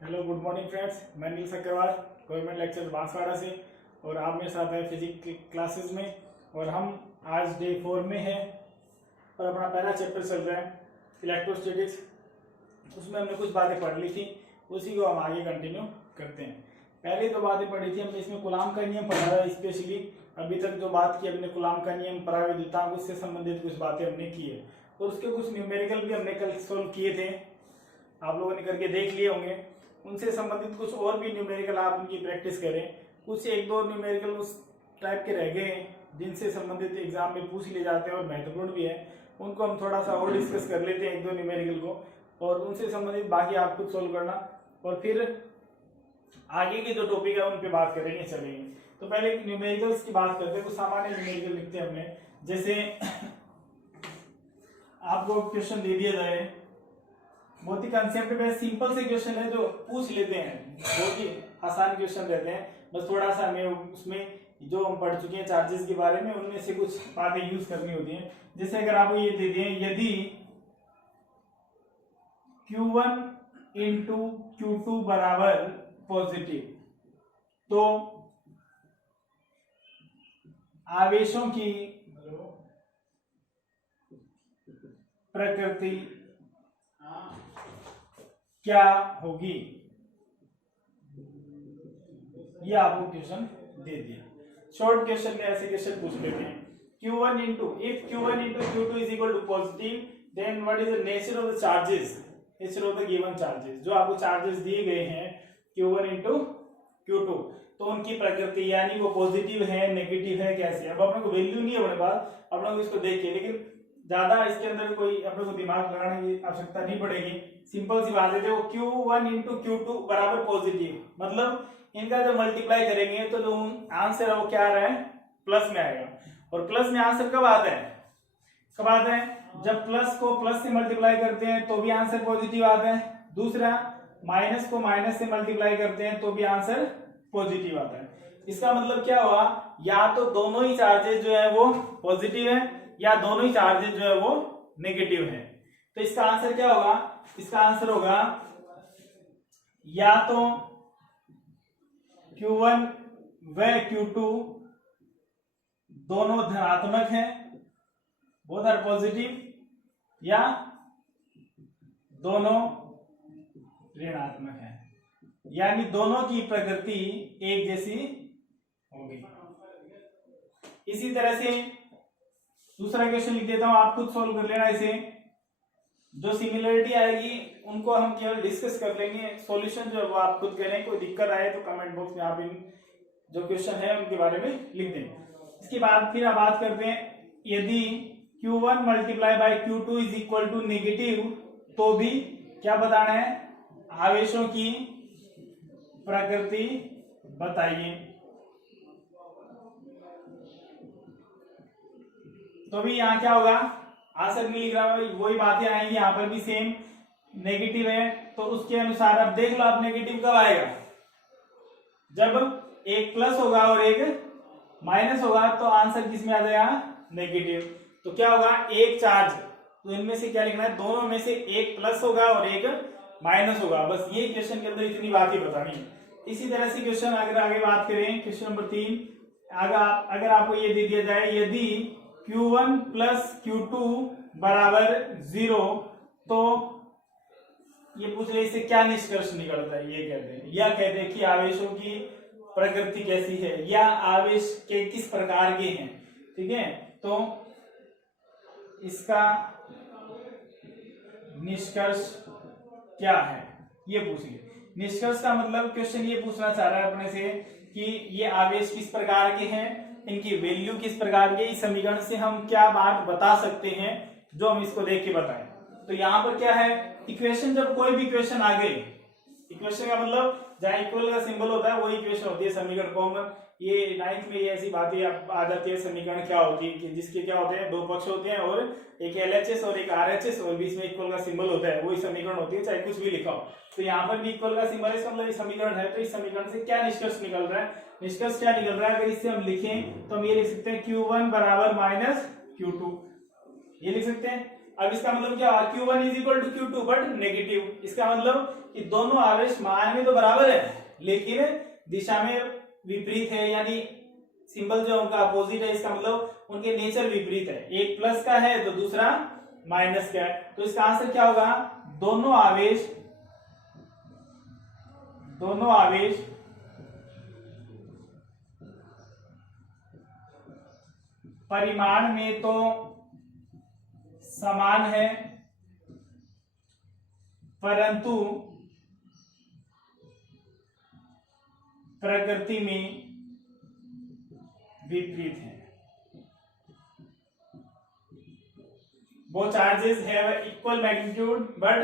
Hello good morning friends, मैं नील सक्करवाल government lecture Banswara से और आप मेरे साथ हैं फिजिक्स क्लासेस में। और हम आज डे 4 में हैं और अपना पहला चैप्टर चल रहा है इलेक्ट्रोस्टैटिक्स। उसमें हमने कुछ बातें पढ़ ली थी, उसी को हम आगे कंटिन्यू करते हैं। पहले तो बातें पढ़ी थी हमने, इसमें कूलाम का नियम पढ़ा था स्पेशली। अभी तक जो बात की हमने कूलाम का नियम, परावैद्युतांक, उससे संबंधित कुछ बातें हमने की है और उसके कुछ न्यूमेरिकल भी हमने कल सोल्व किए थे, आप लोगों ने करके देख लिए होंगे। उनसे संबंधित कुछ और भी न्यूमेरिकल आप उनकी प्रैक्टिस करें। कुछ एक दो न्यूमेरिकल उस टाइप के रह गए हैं जिनसे संबंधित एग्जाम में पूछ लिए जाते हैं और महत्वपूर्ण भी है, उनको हम थोड़ा सा और डिस्कस कर लेते हैं, एक दो न्यूमेरिकल को, और उनसे संबंधित बाकी आप खुद सोल्व करना और फिर आगे के जो टॉपिक है उन पे बात करेंगे, चलेंगे। तो पहले न्यूमेरिकल्स की बात करते हैं। कुछ सामान्य न्यूमेरिकल लिखते हैं हमने। जैसे आपको क्वेश्चन दे दिया जाए, बहुत ही कंसेप्ट पे सिंपल से क्वेश्चन है जो पूछ लेते हैं, बहुत ही आसान क्वेश्चन रहते हैं। बस थोड़ा सा हमें उसमें जो हम पढ़ चुके हैं चार्जेस के बारे में, उनमें से कुछ बातें यूज करनी होती हैं। जैसे अगर आपको ये दे दिए, यदि Q1 इंटू Q2 बराबर पॉजिटिव, तो आवेशों की प्रकृति क्या होगी, ये आपको क्वेश्चन दे दिया। शॉर्ट क्वेश्चन में ऐसे क्वेश्चन पूछ लेते हैं। Q1 into, if Q1 into Q2 is equal to positive, then what is the nature of the charges, nature of the given charges. जो आपको चार्जेस दिए गए हैं Q1 इंटू Q2, तो उनकी प्रकृति यानी वो पॉजिटिव है, नेगेटिव है, कैसे। अब अपने को वैल्यू नहीं है अपने पास, अपने को इसको देख के, लेकिन ज्यादा इसके अंदर कोई अपने को दिमाग लगाने की आवश्यकता नहीं पड़ेगी। सिंपल सी बात है, जो Q1 इंटू Q2 बराबर पॉजिटिव, मतलब इनका जब मल्टीप्लाई करेंगे तो जो आंसर है वो क्या आ रहा है, प्लस में आएगा। और प्लस में आंसर कब आता है, कब आता है, जब प्लस को प्लस से मल्टीप्लाई करते हैं तो भी आंसर पॉजिटिव आता है। दूसरा, माइनस को माइनस से मल्टीप्लाई करते हैं तो भी आंसर पॉजिटिव आता है। इसका मतलब क्या हुआ, या तो दोनों ही चार्जेस जो है वो पॉजिटिव है या दोनों ही चार्जेस जो है वो नेगेटिव है। तो इसका आंसर क्या होगा, इसका आंसर होगा या तो Q1 व Q2 दोनों धनात्मक हैं, बोथ आर पॉजिटिव, या दोनों ऋणात्मक हैं, यानी दोनों की प्रकृति एक जैसी होगी। इसी तरह से दूसरा क्वेश्चन लिख देता हूं, आप खुद सोल्व कर लेना इसे। जो सिमिलरिटी आएगी उनको हम केवल डिस्कस कर लेंगे, सॉल्यूशन जो है वो आप खुद करें। कोई दिक्कत आए तो कमेंट बॉक्स में आप इन जो क्वेश्चन है उनके बारे में लिख दें। इसके बाद फिर आप बात करते हैं, यदि Q1 multiply by Q2 is equal to negative, तो भी क्या बताना है, आवेशों की प्रकृति बताइए। तो भी यहाँ क्या होगा, आंसर नहीं लिख रहा, वही बातें आएंगी यहाँ पर भी, सेम नेगेटिव है तो उसके अनुसार अब देख लो आप नेगेटिव कब आएगा, जब एक प्लस होगा और एक माइनस होगा, तो आंसर किस में आ जाएगा, नेगेटिव। तो क्या होगा, एक चार्ज, तो इनमें से क्या लिखना है, दोनों में से एक प्लस होगा और एक माइनस होगा। बस ये क्वेश्चन के अंदर इतनी बात ही बतानी है। इसी तरह से क्वेश्चन अगर आगे बात करें, क्वेश्चन नंबर 3, अगर आपको ये दे दिया जाए, यदि Q1 प्लस Q2 बराबर 0, तो ये पूछ ले इससे क्या निष्कर्ष निकलता है, ये कहते हैं, या कहते हैं कि आवेशों की प्रकृति कैसी है, या आवेश के किस प्रकार के हैं। ठीक है, तो इसका निष्कर्ष क्या है, ये पूछिए। निष्कर्ष का मतलब क्वेश्चन ये पूछना चाह रहा है अपने से कि ये आवेश किस प्रकार के हैं, इनकी वैल्यू किस प्रकार की, इस समीकरण से हम क्या बात बता सकते हैं जो हम इसको देख के बताएं। तो यहाँ पर क्या है, इक्वेशन, जब कोई भी इक्वेशन आ गई, इक्वेशन का मतलब जहाँ इक्वल का सिंबल होता है वही इक्वेशन होती है, समीकरण कॉमन। ये 9th में ये ऐसी बातें आ जाती है, समीकरण क्या होती है कि जिसके क्या होते हैं, दो पक्ष होते हैं और एक LHS और एक RHS और बीच में इक्वल का सिंबल होता है, वही समीकरण होती है, चाहे कुछ भी लिखा हो। तो यहाँ पर भी इक्वल का सिंबल है, इसका मतलब ये समीकरण है। तो इस समीकरण से क्या निष्कर्ष निकल रहा है, निष्कर्ष क्या निकल रहा है, अगर इससे हम लिखें तो हम ये लिख सकते हैं Q1 बराबर माइनस Q2, ये लिख सकते हैं। अब इसका मतलब क्या हुआ, Q1 is equal to Q2 but negative. इसका मतलब कि दोनों आवेश मान में तो बराबर है लेकिन दिशा में विपरीत है, यानी सिंबल जो उनका अपोजिट है, इसका मतलब उनके नेचर विपरीत है। एक प्लस का है तो दूसरा माइनस का है। तो इसका आंसर क्या होगा, दोनों आवेश परिमाण में तो समान है परंतु प्रकृति में विपरीत है। Both charges have equal magnitude but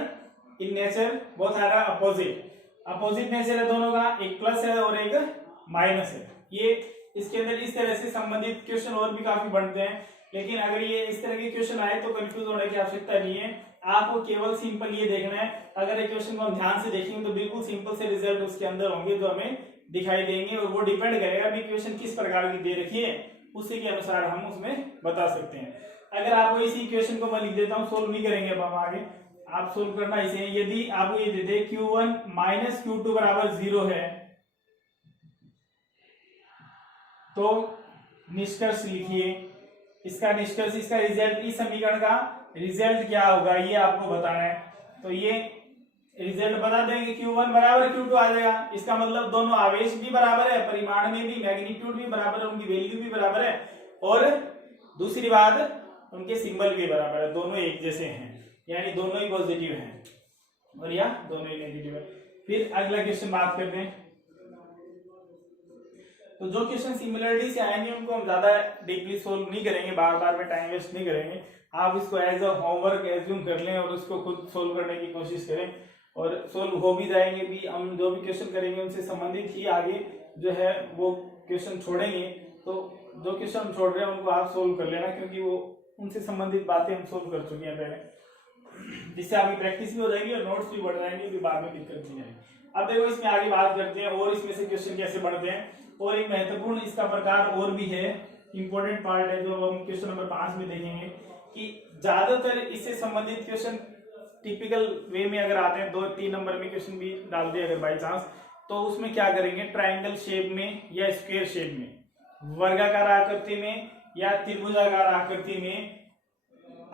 in nature both are opposite nature है दोनों का, एक प्लस है और एक माइनस है। ये इसके अंदर इस तरह से संबंधित क्वेश्चन और भी काफी बनते हैं, लेकिन अगर ये इस तरह के क्वेश्चन आए तो कंफ्यूज होने की आवश्यकता नहीं है। आपको केवल सिंपल ये देखना है, अगर ये क्वेश्चन को हम ध्यान से देखेंगे तो बिल्कुल सिंपल से रिजल्ट उसके अंदर होंगे जो हमें दिखाई देंगे, और वो डिपेंड करेगा भी क्वेश्चन किस प्रकार की दे रखी है, उसी के अनुसार हम उसमें बता सकते हैं। अगर आपको इसी क्वेश्चन को मैं लिख देता हूँ, सोल्व नहीं करेंगे अब हम आगे, आप सोल्व करना इसे। यदि आपको ये दे दे Q1 माइनस Q2 बराबर 0 है तो निष्कर्ष लिखिए। इसका निष्कर्ष, इसका रिजल्ट, इस समीकरण का रिजल्ट क्या होगा ये आपको बताना है। तो ये रिजल्ट बता देंगे, Q1 बराबर Q2 आ जाएगा। इसका मतलब दोनों आवेश भी बराबर है, परिमाण में भी, मैग्नीट्यूड भी बराबर है, उनकी वैल्यू भी बराबर है, और दूसरी बात उनके सिंबल भी बराबर है, दोनों एक जैसे हैं, यानी दोनों ही पॉजिटिव हैं और या दोनों ही नेगेटिव है। फिर अगला क्वेश्चन बात करते हैं। तो जो क्वेश्चन सिमिलरिटी से आएंगे उनको हम ज्यादा डीपली सोल्व नहीं करेंगे, बार बार में टाइम वेस्ट नहीं करेंगे। आप इसको एज अ होमवर्क एज्यूम कर लें और उसको खुद सोल्व करने की कोशिश करें, और सोल्व हो भी जाएंगे भी। हम जो भी क्वेश्चन करेंगे उनसे संबंधित ही आगे जो है वो क्वेश्चन छोड़ेंगे। तो जो क्वेश्चन हम छोड़ रहे हैं उनको आप सोल्व कर लेना, क्योंकि वो उनसे संबंधित बातें हम सोल्व कर चुके हैं पहले, जिससे आपकी प्रैक्टिस भी हो जाएगी और नोट्स भी बढ़ जाएंगे, भी बाद में दिक्कत नहीं आएगी। अब देखो इसमें आगे बात करते हैं और इसमें से क्वेश्चन कैसे बढ़ते हैं, और एक महत्वपूर्ण इसका प्रकार और भी है, इंपॉर्टेंट पार्ट है, जो हम क्वेश्चन नंबर 5 में देखेंगे कि ज्यादातर इससे संबंधित क्वेश्चन टिपिकल वे में अगर आते हैं, 2-3 नंबर में क्वेश्चन भी डाल दिए अगर बाई चांस, तो उसमें क्या करेंगे, ट्राइंगल शेप में या स्क्वायर शेप में, वर्गाकार आकृति में या त्रिभुजाकार आकृति में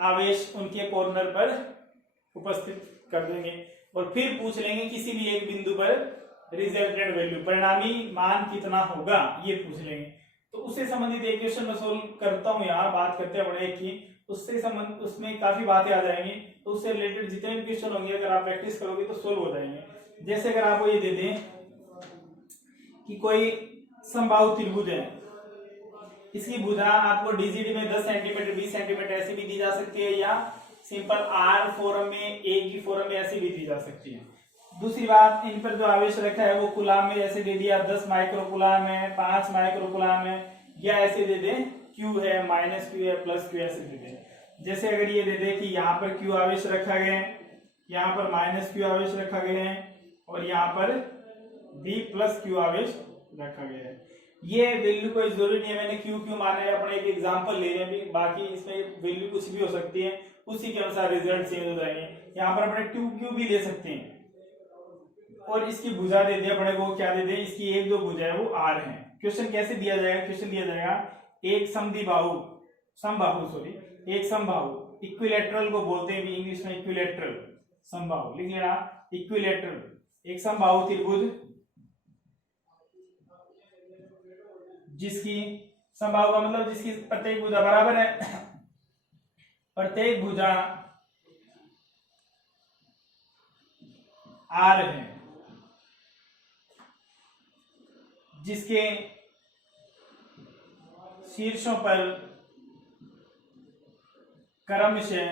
आवेश उनके कॉर्नर पर उपस्थित कर देंगे, और फिर पूछ लेंगे किसी भी एक बिंदु पर रिजल्टेंट वैल्यू, परिणामी मान कितना होगा, ये पूछ लेंगे। तो उससे संबंधित एक क्वेश्चन मैं सोल्व करता हूँ, यहाँ बात करते हैं बड़े की, उससे संबंधित उसमें काफी बातें आ जाएंगी, तो उससे रिलेटेड जितने भी क्वेश्चन होंगे अगर आप प्रैक्टिस करोगे तो सोल्व हो जाएंगे। जैसे अगर आपको ये दे दें कि कोई समबाहु त्रिभुज है, इसकी भुजा आपको डीजीडी में 10 सेंटीमीटर 20 सेंटीमीटर ऐसी भी दी जा सकती है, या सिंपल आर फॉर्म में, ए की फॉर्म में ऐसी भी दी जा सकती है। दूसरी बात, इन पर जो आवेश रखा है वो कुलाम में जैसे दे दिया, 10 माइक्रो कुलाम है, 5 माइक्रो कुलाम है, या ऐसे दे दे Q है, माइनस Q है, प्लस Q, ऐसे दे दे। जैसे अगर ये दे दे कि यहाँ पर Q आवेश रखा गया है, यहाँ पर माइनस Q आवेश रखा गया है, और यहाँ पर B प्लस Q आवेश रखा गया है। ये वैल्यू कोई जरूरी नहीं है, मैंने Q माना है, अपना एक एग्जांपल ले रहे हैं, बाकी इसमें वैल्यू कुछ भी हो सकती है, उसी के अनुसार रिजल्ट चेंज हो जाएंगे। यहाँ पर अपने 2Q भी ले सकते हैं, और इसकी भुजा दे दिया अपने को, क्या दे दे, इसकी एक जो भुजा है वो R है। क्वेश्चन कैसे दिया जाएगा, क्वेश्चन दिया जाएगा एक समबाहु एक समबाहु, इक्विलैटरल को बोलते हैं भी इंग्लिश में, इक्विलैटरल समबाहु लिख लेना, इक्विलैटरल एक समबाहु त्रिभुज जिसकी समबाहु का मतलब जिसकी प्रत्येक भुजा बराबर है, प्रत्येक भुजा R है, जिसके शीर्षों पर क्रमशः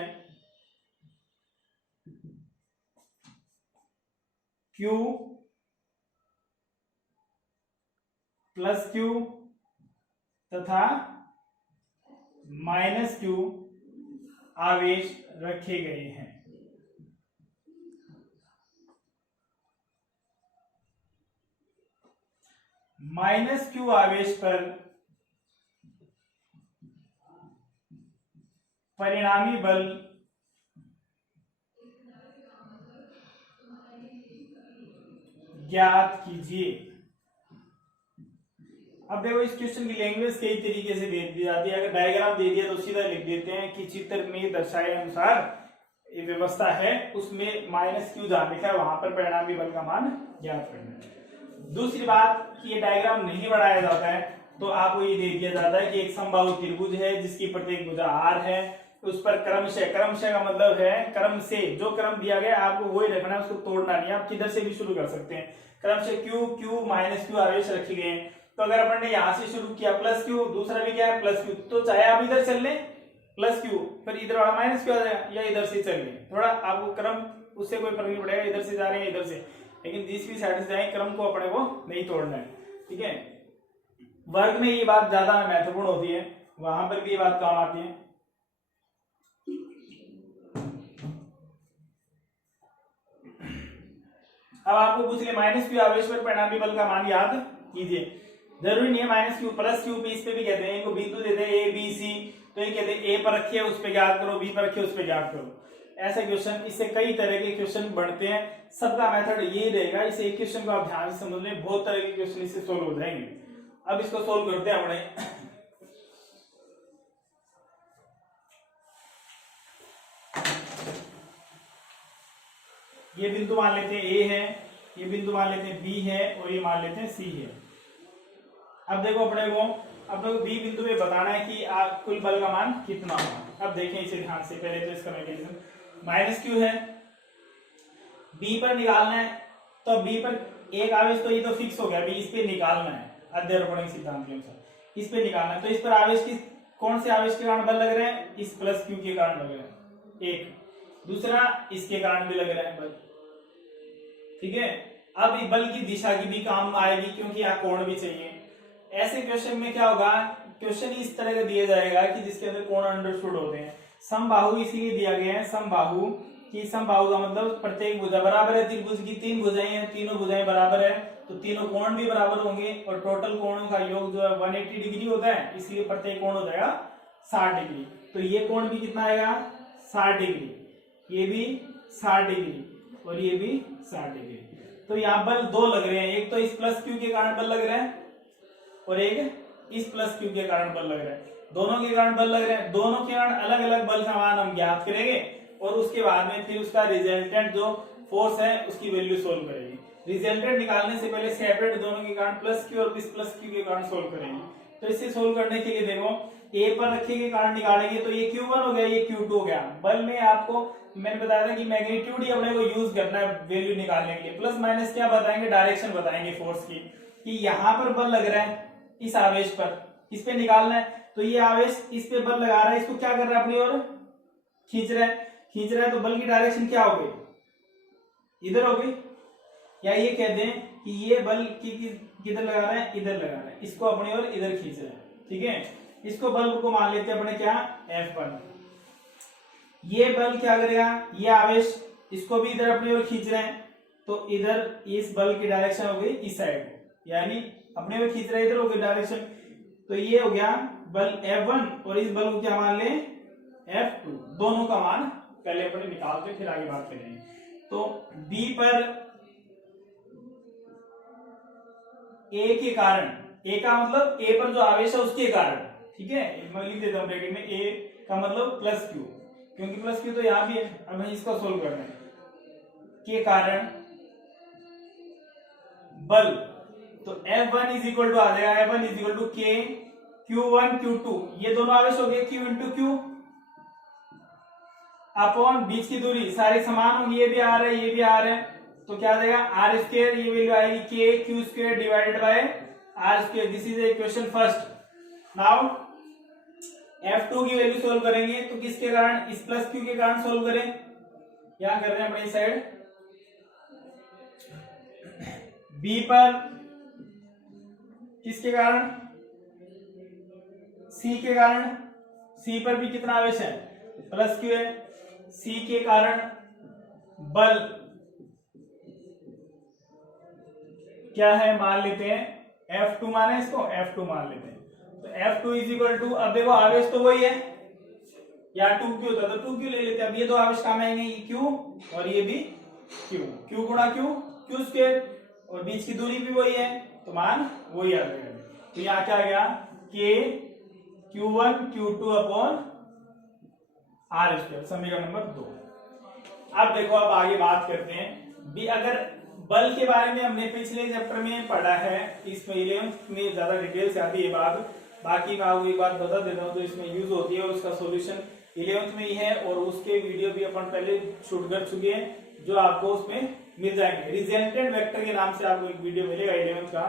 Q प्लस Q तथा माइनस Q आवेश रखे गए हैं। माइनस Q आवेश पर परिणामी बल ज्ञात कीजिए। अब देखो इस क्वेश्चन की लैंग्वेज कई तरीके से दे दी जाती है। अगर डायग्राम दे दिया तो सीधा लिख देते हैं कि चित्र में दर्शाए अनुसार ये व्यवस्था है, उसमें माइनस क्यू जहां लिखा है वहां पर परिणामी बल का मान ज्ञात करना है। दूसरी बात कि ये डायग्राम नहीं बनाया जाता है तो आपको ये दे दिया जाता है कि एक समबाहु त्रिभुज है जिसकी प्रत्येक भुजा आर है, उस पर क्रमशः, क्रमशः का मतलब है क्रम से, जो क्रम दिया गया आपको वही रखना है, उसको तोड़ना नहीं। आप किधर से भी शुरू कर सकते हैं। क्रमशः क्यू क्यू माइनस क्यू आवेश रखे गए हैं, तो अगर अपन ने यहां से शुरू किया प्लस क्यू, दूसरा भी क्या है प्लस क्यू, तो चाहे आप इधर चल लें प्लस क्यू, फिर इधर वाला माइनस क्यू आ जाएगा, या इधर से चल लें, थोड़ा आपको क्रम उससे कोई फर्क नहीं पड़ेगा, इधर से जा रहे हैं इधर से, लेकिन जिस भी साइड से जाए क्रम को अपने को नहीं तोड़ना है। ठीक है, वर्ग में ये बात ज्यादा महत्वपूर्ण होती है, वहां पर भी ये बात काम आती है। अब आपको पूछ ले माइनस क्यू आवेश पर परिणामी बल का मान याद कीजिए। जरूरी नहीं है माइनस क्यू, प्लस क्यू इस पे भी कहते हैं, इनको बिंदु देते हैं ए बी सी, तो ये कहते हैं ए पर रखिए उस पे ज्ञात करो, बी पर रखिए उस पे ज्ञात करो। ऐसे क्वेश्चन, इससे कई तरह के क्वेश्चन बनते हैं, सबका मेथड यही रहेगा। इस एक क्वेश्चन को आप ध्यान से समझ लें, बहुत तरह के क्वेश्चन इससे सोल्व हो जाएंगे। अब इसको सोल्व करते हैं अपने। ये बिंदु मान लेते हैं ए है, ये बिंदु मान लेते हैं बी है, और ये मान लेते हैं सी है। अब देखो अपने को बी बिंदु में बताना है कि कुल बल का मान कितना होगा। अब देखें इसे ध्यान से, पहले तो इसका मैकेनिज्म माइनस क्यू है, बी पर निकालना है, तो बी पर एक आवेश तो ये तो फिक्स हो गया, बी इस पे निकालना है अध्यारोपण सिद्धांत के अनुसार, इस पे निकालना है। तो इस पर आवेश की कौन से आवेश के कारण बल लग रहे हैं, इस प्लस क्यू के कारण लग रहे हैं एक, दूसरा इसके कारण भी लग रहा है बल। ठीक है, अब बल की दिशा की भी काम आएगी क्योंकि यहाँ कोण भी चाहिए। ऐसे क्वेश्चन में क्या होगा, क्वेश्चन इस तरह का दिया जाएगा कि जिसके अंदर कोण अंडरस्टूड होते हैं। समबाहु इसीलिए दिया गया है, समबाहु की, समबाहु का मतलब प्रत्येक भुजा बराबर है, त्रिभुज की तीन भुजाएं हैं, तीनों भुजाएं बराबर है, तो तीनों कोण भी बराबर होंगे, और टोटल कोणों का योग जो है 180 डिग्री होता है, इसलिए प्रत्येक कोण हो जाएगा 60 डिग्री। तो ये कोण भी कितना आएगा 60 डिग्री, ये भी 60 डिग्री, और ये भी 60 डिग्री। तो यहाँ बल दो लग रहे हैं, एक तो इस प्लस क्यू के कारण बल लग रहा है, और एक इस प्लस क्यू के कारण बल लग रहा है। दोनों के कारण बल लग रहे हैं, दोनों के कारण अलग अलग बल का मान हम ज्ञात करेंगे, और उसके बाद में फिर उसका रिजल्टेंट जो फोर्स है उसकी वैल्यू सोल्व करेंगे। रिजल्टेंट निकालने से पहले सेपरेट दोनों के कारण प्लस क्यू और इस प्लस क्यू के कारण सोल्व करेंगे। तो इसे सोल्व करने के लिए देखो, ए पर रखे के कारण निकालेंगे, तो ये Q1 हो गया, ये Q2 हो गया। बल में आपको मैंने बताया था कि मैग्नीट्यूड ही अपने को यूज करना है वैल्यू निकालने के लिए। प्लस माइनस क्या बताएंगे, डायरेक्शन बताएंगे फोर्स की, कि यहाँ पर बल लग रहा है इस आवेश पर, इस पे निकालना है, तो ये आवेश इस पे बल लगा रहा है, इसको क्या कर रहा है अपनी ओर खींच रहा है, तो बल की डायरेक्शन क्या हो गई, इधर हो गई। या ये कहते हैं कि ये बल किधर लगा रहा है, इधर लगा रहा है, इसको अपनी ओर इधर खींच रहा है। ठीक है, इसको बल को मान लेते हैं अपने क्या, F1। ये बल क्या करेगा, ये आवेश इसको भी इधर अपनी ओर खींच रहे हैं, तो इधर इस बल की डायरेक्शन हो गई इस साइड, यानी अपने ओर खींच रहे इधर हो गई डायरेक्शन। तो ये हो गया बल F1, और इस बल को क्या मान लें F2। दोनों का मान पहले अपने निकालते फिर आगे बात करेंगे। तो B पर A के कारण, A का मतलब A पर जो आवेश है उसके कारण, ठीक है, मैं लिख देता हूं ब्रैकेट में, A का मतलब प्लस क्यू, क्योंकि प्लस क्यू तो यहां भी है। अब हमें इसको सोल्व करना है, के कारण बल, तो F1 इज इक्वल टू आ जाएगा, F1 इज इक्वल टू के Q1 Q2, ये दोनों आवेश हो गए Q इंटू Q अपॉन बीच की दूरी सारी समान होंगी, ये भी आ रहा है ये भी आ रहा है, तो क्या आ जाएगा आर स्क्वायर, ये वैल्यू आएगी K Q square divided by R square. This is equation first. Now F2 की वैल्यू सोल्व करेंगे, तो किसके कारण, इस प्लस क्यू के कारण सोल्व करें, क्या कर रहे हैं अपनी साइड, बी पर किसके कारण, सी के कारण, सी पर भी कितना आवेश है प्लस क्यू है, सी के कारण बल क्या है मान लेते हैं F2, माने इसको F2 मान लेते हैं। तो F2 इज इक्वल टू, अब देखो आवेश तो वही है, या 2Q था तो 2Q ले लेते हैं। अब ये दो आवेश काम आएंगे, ये Q और ये भी Q, Q गुणा Q, Q स्क्वायर, और बीच की दूरी भी वही है, तो मान वही आ जाएगा। तो यहाँ क्या आ गया, के Q1 Q2 upon R square, समीकरण नंबर 2। अब देखो, अब आगे बात करते हैं भी, अगर बल के बारे में हमने पिछले चैप्टर में पढ़ा है, इसमें 11th में ज्यादा डिटेल से आती है बात, बाकी मैं आपको एक बात बता देता हूँ तो इसमें यूज होती है, और उसका सॉल्यूशन 11th में ही है, और उसके वीडियो भी अपन पहले शूट कर चुके हैं, जो आपको उसमें मिल जाएंगे। रिजल्टेंट वेक्टर के नाम से आपको एक वीडियो मिलेगा 11th का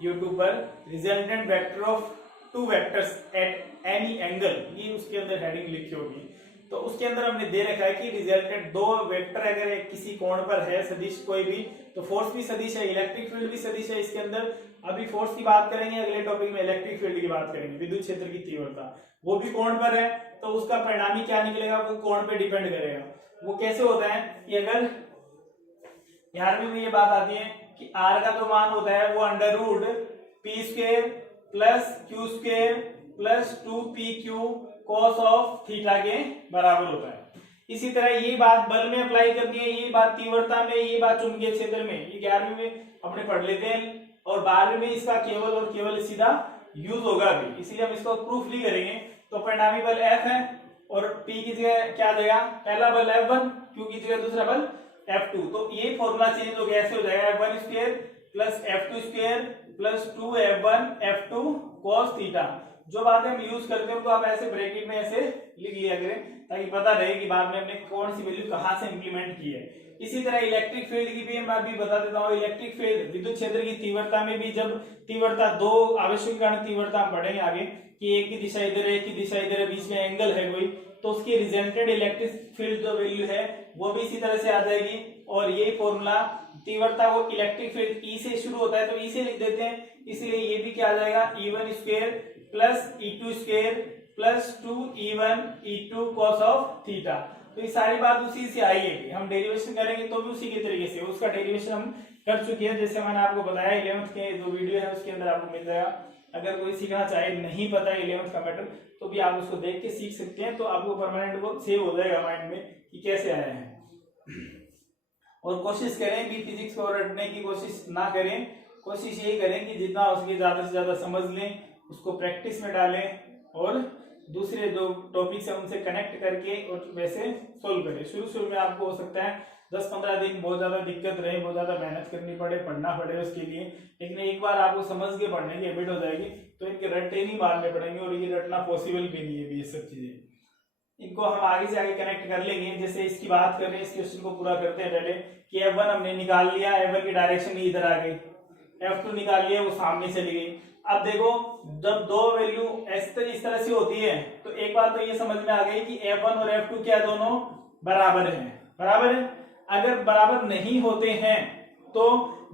यूट्यूब पर, resultant vector of two vectors at any angle, ये उसके अंदर हेडिंग लिखी होगी। तो उसके अंदर हमने दे रखा है कि रिजल्टेंट दो वेक्टर अगर किसी कोण पर है, सदिश कोई भी, तो फोर्स भी सदिश है, इलेक्ट्रिक फील्ड भी सदिश है इसके अंदर। अभी फोर्स की बात करेंगे, अगले टॉपिक में इलेक्ट्रिक फील्ड की बात करेंगे, विद्युत क्षेत्र की तीव्रता, वो भी कोण पर है, तो उसका परिणामी क्या निकलेगा वो कोण पे डिपेंड करेगा। वो कैसे होता है कि अगर 11वीं में ये बात आती है कि r का जो मान होता है वो under root P square plus Q square plus 2pq cos of theta के बराबर होता है। इसी तरह ये बात बल में अप्लाई करती है, ये बात तीव्रता में, ये बात चुंबकीय क्षेत्र में, ये 11वीं में अपने पढ़ लेते हैं, और 12वीं में इसका केवल और केवल सीधा यूज होगा भी, इसलिए हम इसको प्रूफ नहीं करेंगे। तो परिणामी बल F है, और P की जगह क्या देगा, पहला बल F1, Q की जगह दूसरा बल F2। तो ये फॉर्मूला चेंज हो गया, ऐसे हो जाएगा F1 square plus F2 square plus 2F1 F2 cos theta. जो बातें हम यूज करते हैं तो आप ऐसे ब्रैकेट में ऐसे लिख लिया करें, ताकि पता रहे कि बाद में हमने कौन सी वैल्यू कहां से इंप्लीमेंट की है। इसी तरह इलेक्ट्रिक फील्ड की भी मैं अभी बता देता हूँ। इलेक्ट्रिक फील्ड विद्युत क्षेत्र की तीव्रता में भी, जब तीव्रता दो आवश्यक कारण तीव्रता हम पढ़ेंगे आगे कि एक की दिशा इधर है, एक की दिशा इधर है, बीच में एंगल है कोई, तो उसकी रिजल्टेंट इलेक्ट्रिक फील्ड जो वैल्यू है वो भी इसी तरह से आ जाएगी। और ये फॉर्मूला तीव्रता को इलेक्ट्रिक फील्ड ई से शुरू होता है तो ई से लिख देते हैं, इसलिए ये भी क्या आ जाएगा, E1 square plus E2 square plus 2E1 E2 cos of theta. तो ये सारी बात उसी से आई है, हम डेरिवेशन करेंगे तो भी उसी के तरीके से, उसका डेरिवेशन हम कर चुके हैं, जैसे मैंने आपको बताया 11th के जो वीडियो है उसके अंदर आपको मिल जाएगा। अगर कोई सीखना चाहे, नहीं पता है 11th का मैटर, तो भी आप उसको देख के सीख सकते हैं, तो आपको परमानेंट वो सेव हो जाएगा माइंड में कि कैसे आया है। और कोशिश करें भी फिजिक्स को रटने की कोशिश ना करें, कोशिश यही करें कि जितना हो सके ज्यादा से ज्यादा समझ लें, उसको प्रैक्टिस में डालें, और दूसरे जो टॉपिक है उनसे कनेक्ट करके और वैसे सोल्व करें। शुरू में आपको हो सकता है 10-15 दिन बहुत ज्यादा दिक्कत रहे, बहुत ज्यादा मेहनत करनी पड़े, पढ़ना पड़े उसके लिए, लेकिन एक बार आपको समझ के पढ़ने की हैबिट हो जाएगी तो इनके रट्टे नहीं मारने पड़ेंगे, और ये रटना पॉसिबल भी नहीं है ये सब चीजें। इनको हम आगे से आगे कनेक्ट कर लेंगे। जैसे इसकी बात कर रहे हैं, इस क्वेश्चन को पूरा करते हैं पहले कि F1 हमने निकाल लिया, F1 की डायरेक्शन इधर आ गई, F2 निकाल लिया, वो सामने चली गई। अब देखो, जब दो वैल्यू इस तरह से होती है तो एक बात तो ये समझ में आ गई कि F1 और F2 क्या दोनों बराबर हैं, बराबर है। अगर बराबर नहीं होते हैं तो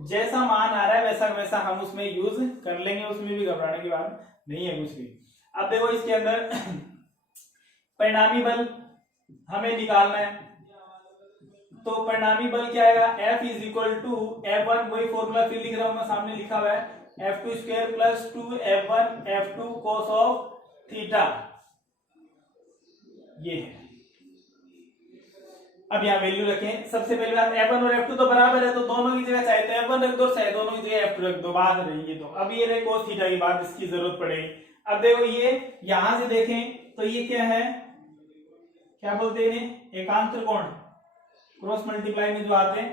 जैसा मान आ रहा है वैसा वैसा हम उसमें यूज कर लेंगे, उसमें भी घबराने की बात नहीं है कुछ भी। अब देखो इसके अंदर परिणामी बल हमें निकालना है, तो परिणामी बल क्या आएगा, F is equal to F1, वही फॉर्मूला फिर लिख रहा हूं मैं, सामने लिखा हुआ है F2 square plus 2F1 F2 cos of theta, ये है। अब यहाँ वैल्यू रखें। सबसे पहले बात, F1 और F2 तो बराबर है, तो दोनों की जगह चाहे तो F1 रख दो, चाहे दोनों की जगह F2 रख दो, बात रही है। तो अब ये रहे cos थीटा की बात, इसकी जरूरत पड़ेगी। अब देखो ये यहां से देखें तो ये क्या है, क्या बोलते हैं, एकांतर कोण, क्रॉस मल्टीप्लाई में जो आते हैं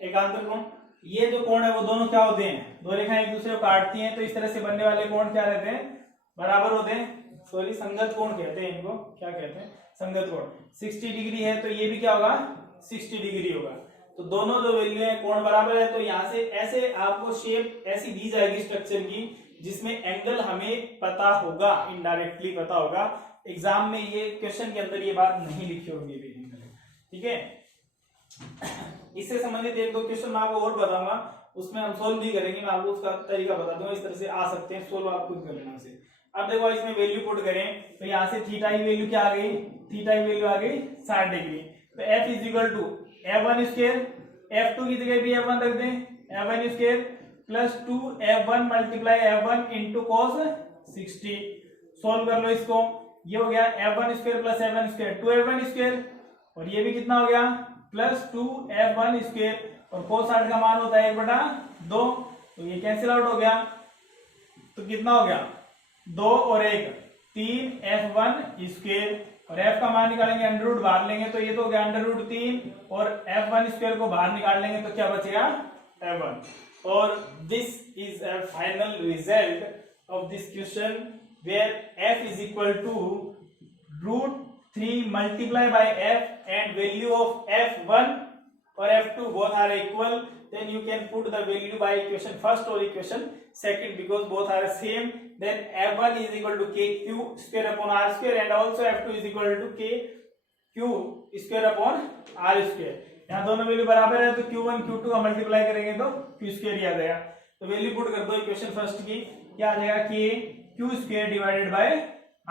एकांतर कोण। ये जो कोण है वो दोनों क्या होते हैं, दो रेखाएं एक दूसरे को काटती हैं, तो इस तरह से बनने वाले कोण क्या रहते हैं, बराबर होते हैं। सॉरी, संगत कोण कहते हैं इनको, क्या कहते हैं, संगत कोण। 60 डिग्री है तो ये भी क्या होगा, 60 डिग्री होगा। तो दोनों जो वैल्यू है कोण बराबर है, तो यहाँ से ऐसे आपको शेप ऐसी दी जाएगी स्ट्रक्चर की जिसमें एंगल हमें पता होगा, इनडायरेक्टली पता होगा। एग्जाम में ये क्वेश्चन के अंदर ये बात नहीं लिखी होगी, ठीक है। इससे संबंधित एक दो क्वेश्चन मैं आपको और बताऊंगा, उसमें हम सोल्व भी करेंगे, मैं आपको उसका तरीका बता दूंगा, इस तरह से आ सकते हैं सोल्व, आप खुद कर लेना से। अब देखो इसमें वैल्यू पुट करें तो यहाँ से थीटा की वैल्यू क्या आ गई, थीटा की वैल्यू आ गई 60 डिग्री। तो F is equal to F1 square, F2 की जगह भी F1 रख दें, F1 square plus 2F1 multiply F1 into cos 60। Solve कर लो इसको, ये हो गया F1 square plus F1 square 2F1 square, और ये भी कितना हो गया प्लस 2F1 स्क्वायर और cos 60 का मान होता है 1/2, तो ये कैंसिल आउट हो गया, तो कितना हो गया 2 और 1 3 f1 स्क्वायर, और f का मान निकालेंगे अंडर रूट बाहर लेंगे तो ये तो हो गया √3, और f1 स्क्वायर को बाहर निकाल लेंगे तो क्या बचेगा f1। और this is a final result of this question where f is equal to √3 multiply by f and value of f1 और f2 both are equal, then you can put the value by equation first or equation second because both are same. Then f1 is equal to kq square upon r square and also f2 is equal to kq square upon r square. यहाँ दोनों value बराबर है तो q1 q2 का multiply करेंगे तो q square ही आ जाएगा। तो वैल्यू पुट कर दो इक्वेशन फर्स्ट की, क्या आ जाएगा k q square divided bye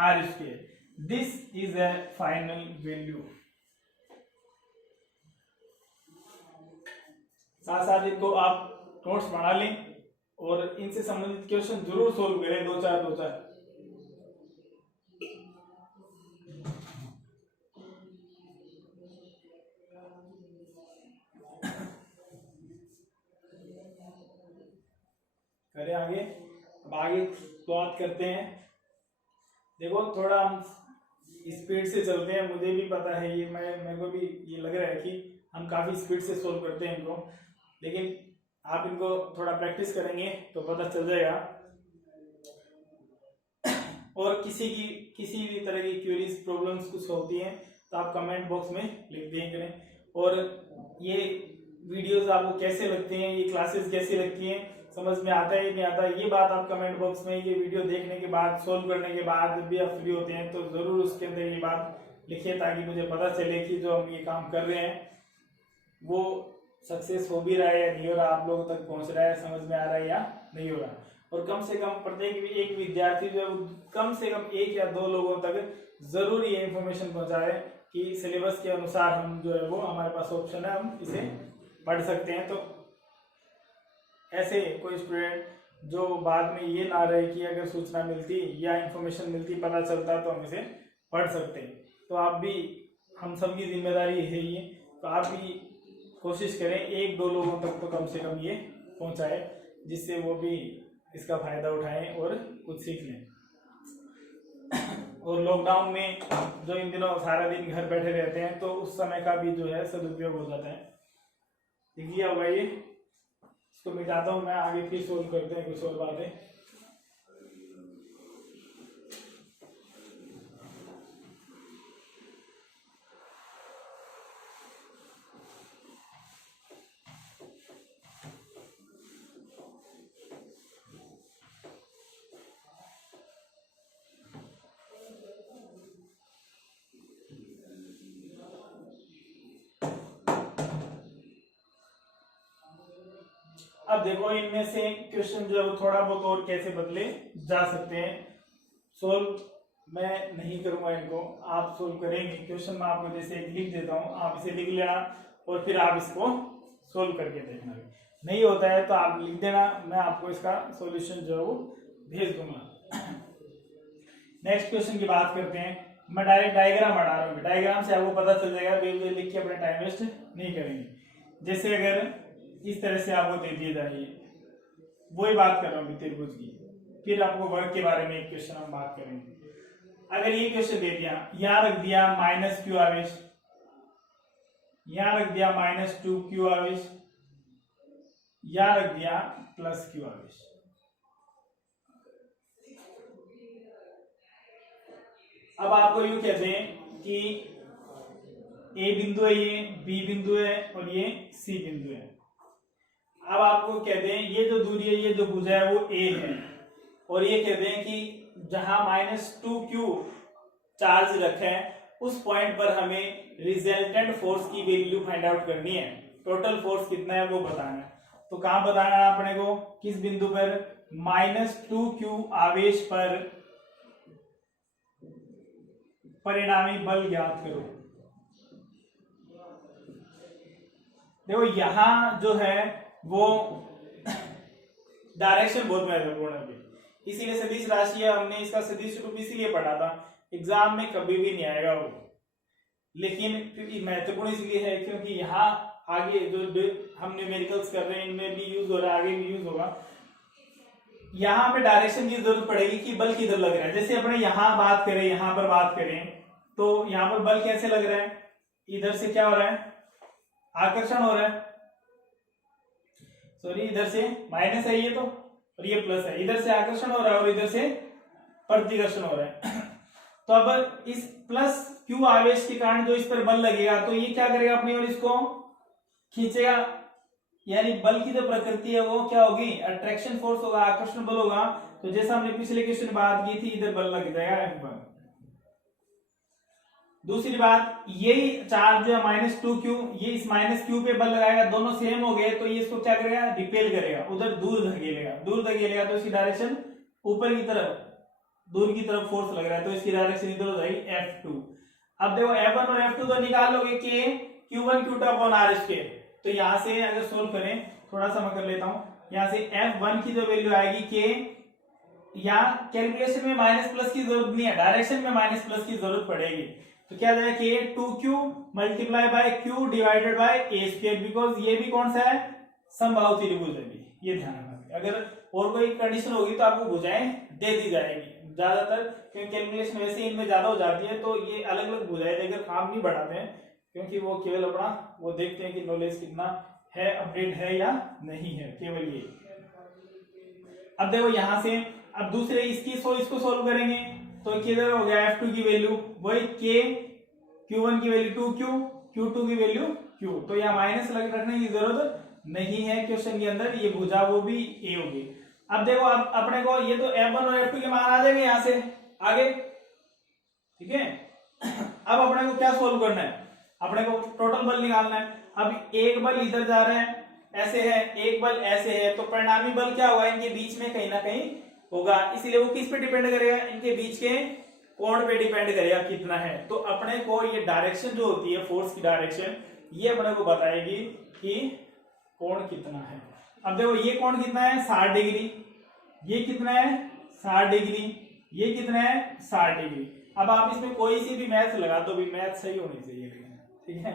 r square. This is a final value. साथ साथ इनको आप नोट्स बना लें और इनसे संबंधित क्वेश्चन जरूर सोल्व करें, दो चार करें आगे। अब आगे बात करते हैं। देखो थोड़ा हम स्पीड से चलते हैं, मुझे भी पता है ये, मेरे को भी ये लग रहा है कि हम काफी स्पीड से सोल्व करते हैं इनको, लेकिन आप इनको थोड़ा प्रैक्टिस करेंगे तो पता चल जाएगा। और किसी भी तरह की क्वेरीज प्रॉब्लम्स कुछ होती हैं तो आप कमेंट बॉक्स में लिख दिया करें। और ये वीडियोस आपको कैसे लगते हैं, ये क्लासेस कैसी लगती हैं, समझ में आता है नहीं आता, ये बात आप कमेंट बॉक्स में ये वीडियो देखने के बाद, सोल्व करने के बाद जब भी आप फ्री होते हैं तो जरूर उसके अंदर ये बात लिखिए ताकि मुझे पता चले कि जो हम ये काम कर रहे हैं वो सक्सेस हो भी रहा है या नहीं हो रहा, आप लोगों तक पहुंच रहा है, समझ में आ रहा है या नहीं हो रहा। और कम से कम प्रत्येक एक विद्यार्थी जो कम से कम 1 या 2 लोगों तक जरूर ये इंफॉर्मेशन पहुंचाए कि सिलेबस के अनुसार हम जो है वो हमारे पास ऑप्शन है, हम इसे पढ़ सकते हैं। तो ऐसे कोई स्टूडेंट जो बाद में ये ना रहे कि अगर सूचना मिलती या इंफॉर्मेशन मिलती, पता चलता तो हम इसे पढ़ सकते हैं। तो आप भी, हम सब की जिम्मेदारी है ये, तो आप भी कोशिश करें 1-2 लोगों तक तो कम से कम ये पहुंचाए, जिससे वो भी इसका फायदा उठाएं और कुछ सीख लें। और लॉकडाउन में जो इन दिनों सारा दिन घर बैठे रहते हैं तो उस समय का भी जो है सदुपयोग हो जाता है। देखिए अब ये इसको मिटाता हूँ मैं, आगे फिर सोल्व करते हैं कुछ और बातें। अब देखो इनमें से क्वेश्चन जो है वो थोड़ा बहुत और कैसे बदले जा सकते हैं। सोल्व मैं नहीं करूंगा इनको, आप सोल्व करेंगे। क्वेश्चन मैं आपको जैसे एक लिख देता हूं, आप इसे लिख लेना और फिर आप इसको सोल्व करके देखना। नहीं होता है तो आप लिख देना, मैं आपको इसका सॉल्यूशन जो है वो भेज दूंगा। नेक्स्ट क्वेश्चन की बात करते हैं। मैं डायरेक्ट डायग्राम हटा रहा हूँ, डायग्राम से आपको पता चल जाएगा, वे लिख के अपना टाइम वेस्ट नहीं करेंगे। जैसे अगर इस तरह से आपको दे दिए जाइए, वही बात कर रहा हूँ त्रिभुज की, फिर आपको वर्ग के बारे में एक क्वेश्चन हम बात करेंगे। अगर ये क्वेश्चन दे दिया, यहां रख दिया -q आवेश, यहां रख दिया -2q आवेश, यहां रख दिया +q आवेश। अब आपको यूं कहते हैं कि A बिंदु है, ये B बिंदु है और ये C बिंदु है। अब आपको कहते हैं ये जो दूरी है, ये जो भुजा है वो A है, और ये कहते हैं कि जहां -2q चार्ज रखे हैं उस पॉइंट पर हमें रिजल्टेंट फोर्स की वैल्यू फाइंड आउट करनी है। टोटल फोर्स कितना है वो बताना है। तो कहां बताना है अपने को, किस बिंदु पर, -2q आवेश पर परिणामी बल ज्ञात करो। देखो यहां जो है वो डायरेक्शन बहुत महत्वपूर्ण है, इसीलिए सदिश राशि है, हमने इसका सदिश रूप इसीलिए पढ़ा था, एग्जाम में कभी भी नहीं आएगा वो, लेकिन महत्वपूर्ण इसलिए है क्योंकि यहाँ आगे जो हम न्यूमेरिकल्स कर रहे हैं इनमें भी यूज हो रहा है, आगे भी यूज होगा। यहाँ पे डायरेक्शन की जरूरत पड़ेगी कि बल किधर लग रहा है। जैसे अपने यहाँ बात करें, यहाँ पर बात करें तो यहाँ पर बल कैसे लग रहा है, इधर से क्या हो रहा है, आकर्षण हो रहा है, सॉरी इधर से माइनस है ये तो, और ये प्लस है, इधर से आकर्षण हो रहा है और इधर से प्रतिकर्षण हो रहा है। तो अब इस प्लस क्यू आवेश के कारण जो इस पर बल लगेगा तो ये क्या करेगा अपनी ओर इसको खींचेगा, यानी बल की जो प्रकृति है वो क्या होगी, अट्रैक्शन फोर्स होगा, आकर्षण बल होगा। तो जैसा हमने पिछले क्वेश्चन में बात की थी, इधर बल लग जाएगा F1। दूसरी बात, यही चार्ज जो है -2q, ये इस -q पे बल लगाएगा, दोनों सेम हो गए तो ये इसको क्या करेगा, रिपेल करेगा, उधर दूर धकेलेगा तो इसकी डायरेक्शन ऊपर की तरफ, दूर की तरफ फोर्स लग रहा है तो इसकी डायरेक्शन इधर हो जाएगी F2। अब देखो F1 और F2 तो निकाल लोगे कि Q1 Q2 अपॉन R²। तो यहां से अगर सोल्व करें, थोड़ा सा मैं कर लेता हूं, यहां से F1 की जो वैल्यू आएगी के, यहाँ कैलकुलेशन में माइनस प्लस की जरूरत नहीं है, डायरेक्शन में माइनस प्लस की जरूरत पड़ेगी। तो क्या जाएगा कि 2q multiply by q divided by a², because ये भी कौन सा है, समबाहु त्रिभुज है, ये ध्यान रखना। अगर और कोई कंडीशन होगी तो आपको भुजाएं दे दी जाएगी ज्यादातर, क्योंकि कैलकुलेशन वैसे इनमें ज्यादा हो जाती है तो ये अलग अलग भुजाएं देकर काम नहीं बढ़ाते हैं, क्योंकि वो केवल अपना वो देखते हैं कि नॉलेज कितना है, अपडेट है या नहीं है, केवल ये। अब देखो यहां से अब दूसरे इसको सोल्व करेंगे तो किधर हो गया F2 की वैल्यू वही k, Q1 की वैल्यू 2q, Q2 की वैल्यू q। तो यहाँ माइनस रखने की जरूरत नहीं है क्वेश्चन के अंदर, ये भुजा वो भी a होगी। अब देखो अब अपने को ये तो F1 और F2 के मान आ जाएंगे यहाँ से आगे, ठीक है। अब अपने को क्या सोल्व करना है, अपने को टोटल बल निकालना है। अब एक बल इधर जा रहे हैं ऐसे है, एक बल ऐसे है, तो परिणामी बल क्या होगा, इनके बीच में कहीं ना कहीं होगा, इसलिए वो किस पे डिपेंड करेगा, इनके बीच के कोण पे डिपेंड करेगा कितना है। तो अपने को ये डायरेक्शन जो होती है फोर्स की डायरेक्शन, ये अपने को बताएगी कि कोण कितना है। अब देखो ये कोण कितना है 60 डिग्री, ये कितना है 60 डिग्री, ये कितना है 60 डिग्री। अब आप इसमें कोई सी भी मैथ लगा दो भी, मैथ सही होनी चाहिए, ठीक है।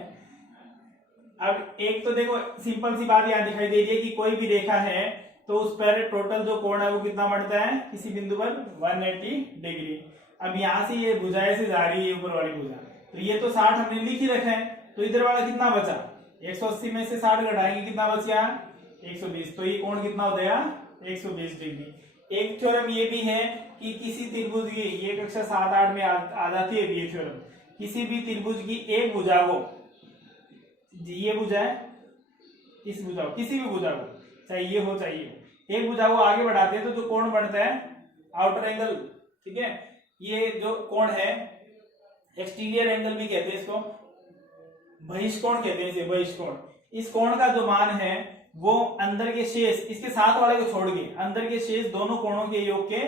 अब एक तो देखो सिंपल सी बात यहाँ दिखाई दे रही है कि कोई भी रेखा है तो उस पर टोटल जो कोण है वो कितना बढ़ता है, किसी बिंदु पर 180 डिग्री। अब यहाँ से ये भुजाएं से जा रही है ऊपर वाली भुजा, तो ये तो 60 हमने लिख ही रखा है, तो इधर वाला कितना बचा, 180 में से 60 घटाएंगे कितना बच गया 120, तो ये कोण कितना हो जाएगा 120 डिग्री। एक थ्योरम ये भी है कि किसी त्रिभुज की, ये कक्षा 7-8 में आ जाती है ये थ्योरम, किसी भी त्रिभुज की एक भुजा को, ये भुजा है, इस भुजा को, किसी भी भुजा को, चाहे ये हो चाहे ये, एक भुजा को आगे बढ़ाते हैं तो जो कोण बनता है आउटर एंगल, ठीक है, ये जो कोण है एक्सटीरियर एंगल भी कहते हैं इसको, बहिष्कोण कहते हैं इसे, बहिष्कोण। इस कोण का जो मान है वो अंदर के शेष, इसके साथ वाले को छोड़ के अंदर के शेष दोनों कोणों के योग के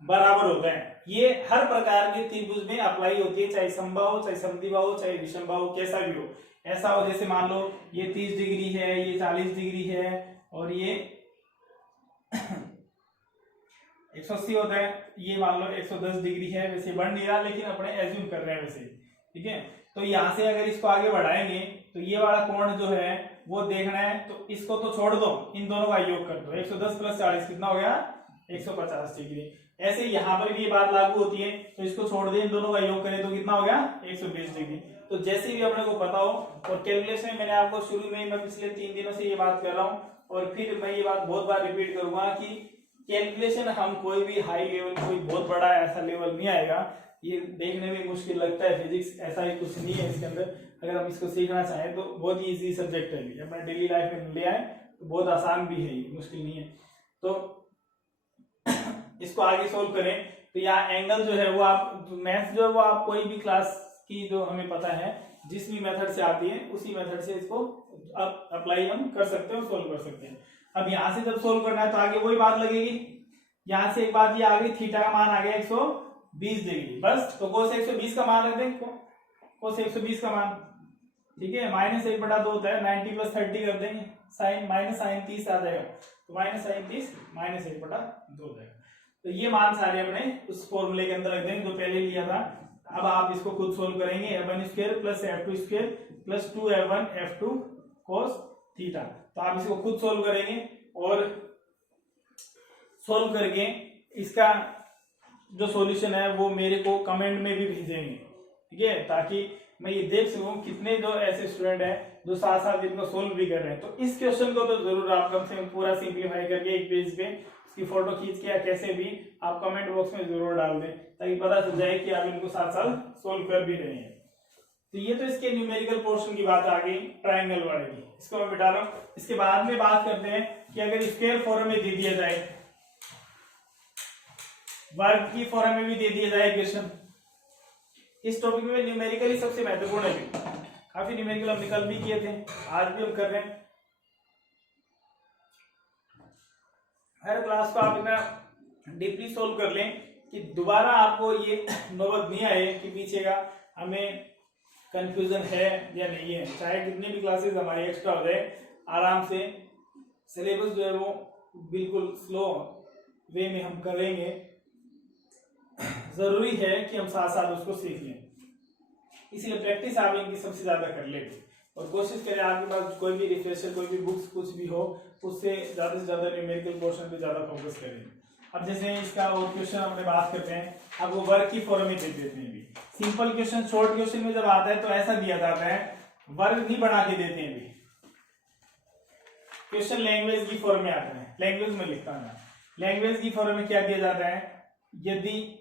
बराबर होता है। ये हर प्रकार के त्रिभुज में अप्लाई होती है, चाहे समबाहु, चाहे समद्विबाहु, चाहे विषमबाहु, कैसा भी हो। ऐसा हो जैसे मान लो ये 30 डिग्री है, ये 40 डिग्री है और ये 180 होता है, ये मान लो 110 डिग्री है, वैसे बढ़ नहीं रहा लेकिन अपने एज्यूम कर रहे हैं वैसे, ठीक है। तो यहाँ से अगर इसको आगे बढ़ाएंगे तो ये वाला कोण जो है वो देखना है, तो इसको तो छोड़ दो, इन दोनों का योग कर दो, 110 + 40 कितना हो गया 150 डिग्री। ऐसे यहाँ पर भी ये बात लागू होती है, तो इसको छोड़ दें, इन दोनों का योग करें तो कितना हो गया 120 डिग्री। तो जैसे भी अपने को पता हो, और कैलकुलेशन मैंने आपको शुरू में, मैं पिछले 3 दिनों से ये बात कर रहा हूँ और फिर मैं ये बात बहुत बार रिपीट करूंगा कि कैलकुलेशन हम कोई भी हाई लेवल, कोई बहुत बड़ा ऐसा लेवल नहीं आएगा, ये देखने में मुश्किल लगता है, फिजिक्स ऐसा ही कुछ नहीं है इसके अंदर। अगर हम इसको सीखना चाहें तो बहुत ही इजी सब्जेक्ट है, ये अपना डेली लाइफ में ले आए तो बहुत आसान भी है, मुश्किल नहीं है। तो इसको आगे सोल्व करें तो यहाँ एंगल जो है वो आप मैथ जो है वो आप कोई भी क्लास की जो हमें पता है जिस भी मेथड से आती है उसी मेथड से इसको अप्लाई हम कर सकते हैं और सोल्व कर सकते हैं। अब यहाँ से जब सोल्व करना है तो आगे वही बात लगेगी, यहाँ से एक बात ये आ गई, थीटा का मान आ गया 120 डिग्री, बस तो कोस 120 का मान रख दें, कोस 120 का मान, ठीक है। -1/2 होता है, 90 + 30 कर देंगे, साइन -sin 30 आ जाएगा, तो -sin 30 -1/2 हो जाएगा। तो ये मान सारे अपने उस फॉर्मूले के अंदर रख देंगे जो पहले लिया था। अब आप इसको खुद सोल्व करेंगे, F1² + F2² + 2F1 F2 cos theta. तो आप इसको खुद सोल्व करेंगे और सोल्व करके इसका जो सॉल्यूशन है वो मेरे को कमेंट में भी भेजेंगे, ठीक है, ताकि मैं ये देख सकूं कितने जो ऐसे स्टूडेंट हैं जो साथ साथ इनको सोल्व भी कर रहे हैं। तो इस क्वेश्चन को तो जरूर आप कम से कम पूरा सिंप्लीफाई करके एक पेज पे उसकी फोटो खींच के या कैसे भी आप कमेंट बॉक्स में जरूर डाल दें, ताकि पता चल जाए कि आप इनको साथ साथ सोल्व कर भी रहे हैं। तो ये तो इसके न्यूमेरिकल पोर्शन की बात आ गई ट्राइंगल वाले की, इसको मैं बिठा रहा हूं। इसके बाद में बात करते हैं कि अगर स्क्वायर फॉर्म में दे दिया जाए, वर्ग की फॉर्म में भी दे दिया जाए क्वेश्चन। इस टॉपिक में न्यूमेरिकली सबसे महत्वपूर्ण है, काफी न्यूमेरिकल हम निकल भी किए थे, आज भी हम कर रहे हैं। हर क्लास को आप इतना डीपली सोल्व कर लें कि दोबारा आपको ये नौबत नहीं आए कि पीछे का हमें कंफ्यूजन है या नहीं है। चाहे कितनी भी क्लासेस हमारी एक्स्ट्रा हो जाए, आराम से सिलेबस जो है वो बिल्कुल स्लो वे में हम करेंगे। जरूरी है कि हम साथ साथ उसको सीख लें, इसलिए प्रैक्टिस आप इनकी सबसे ज्यादा कर लें और कोशिश करें आपके पास कोई भी रिफ्रेशर, कोई भी बुक्स कुछ भी हो, उससे ज्यादा से ज्यादा न्यूमेरिकल पोर्शन पे ज्यादा फोकस करें। अब जैसे इसका और क्वेश्चन अपने बात करते हैं, अब वो वर्ग की फॉर्म में दे देते हैं भी। सिंपल क्वेश्चन शॉर्ट क्वेश्चन में जब आता है तो ऐसा दिया जाता है, वर्ग भी बना के देते हैं भी। क्वेश्चन लैंग्वेज की फॉर्म में आता है, लैंग्वेज में लिखता हूं, लैंग्वेज की फॉर्म में क्या दिया जाता है, यदि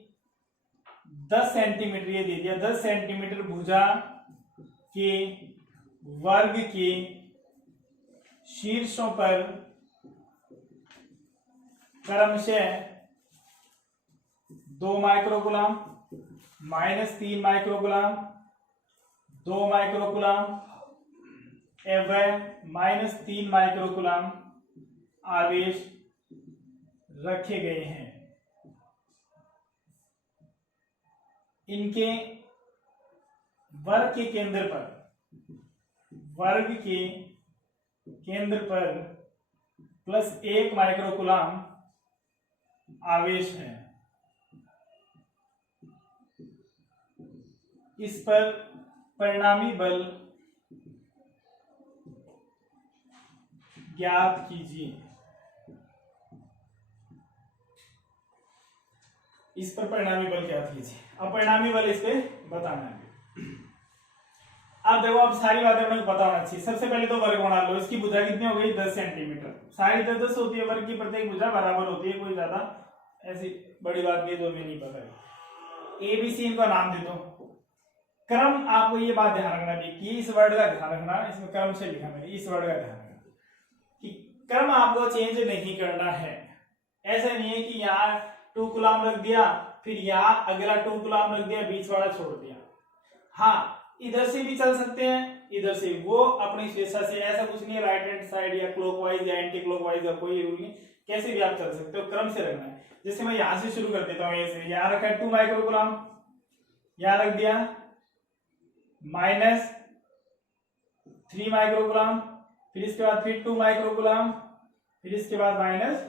10 सेंटीमीटर ये दे दिया, 10 सेंटीमीटर भुजा के वर्ग के शीर्षों पर क्रमशः 2 माइक्रोकुलाम, -3 माइक्रोकुलाम, 2 माइक्रोकुलाम एवं -3 माइक्रोकुलाम आवेश रखे गए हैं। इनके वर्ग के केंद्र पर, वर्ग के केंद्र पर +1 माइक्रोकुलाम आवेश है। इस पर परिणामी बल ज्ञात कीजिए। इस पर परिणामी बल ज्ञात कीजिए। अब परिणामी बल इस पे बताना है। अब देखो, अब सारी बातें अपने को पता होना चाहिए। सबसे पहले तो वर्ग बना लो, इसकी भुजा कितनी हो गई, 10 सेंटीमीटर। सारी 10 होती है, वर्ग की प्रत्येक भुजा बराबर होती है, कोई ज्यादा ऐसी बड़ी बात नहीं जो भी नहीं पता है। ए बी सी इनका नाम दे दो। क्रम आपको ये बात ध्यान रखना भी कि इस वर्ड का ध्यान रखना, इसमें क्रम से लिखा मैंने, इस वर्ड का ध्यान रखना कि क्रम आपको चेंज नहीं करना है। ऐसा नहीं है कि यहाँ 2 कूलम रख दिया, फिर यहाँ अगला 2 कूलम रख दिया, बीच वाला छोड़ दिया। हाँ, इधर से भी चल सकते हैं, इधर से, वो अपनी स्वेच्छा से, ऐसा कुछ नहीं है राइट हैंड साइड या क्लॉकवाइज या एंटी क्लॉकवाइज का कोई रूल नहीं, कैसे भी आप चल सकते हो, क्रम से रखना है। जैसे मैं यहां से शुरू कर देता हूँ, ऐसे यहाँ रखा है 2 माइक्रोकुलम, यहाँ रख दिया -3 माइक्रोकुलम, फिर इसके बाद फिर 2 माइक्रोकुलम, फिर इसके बाद माइनस।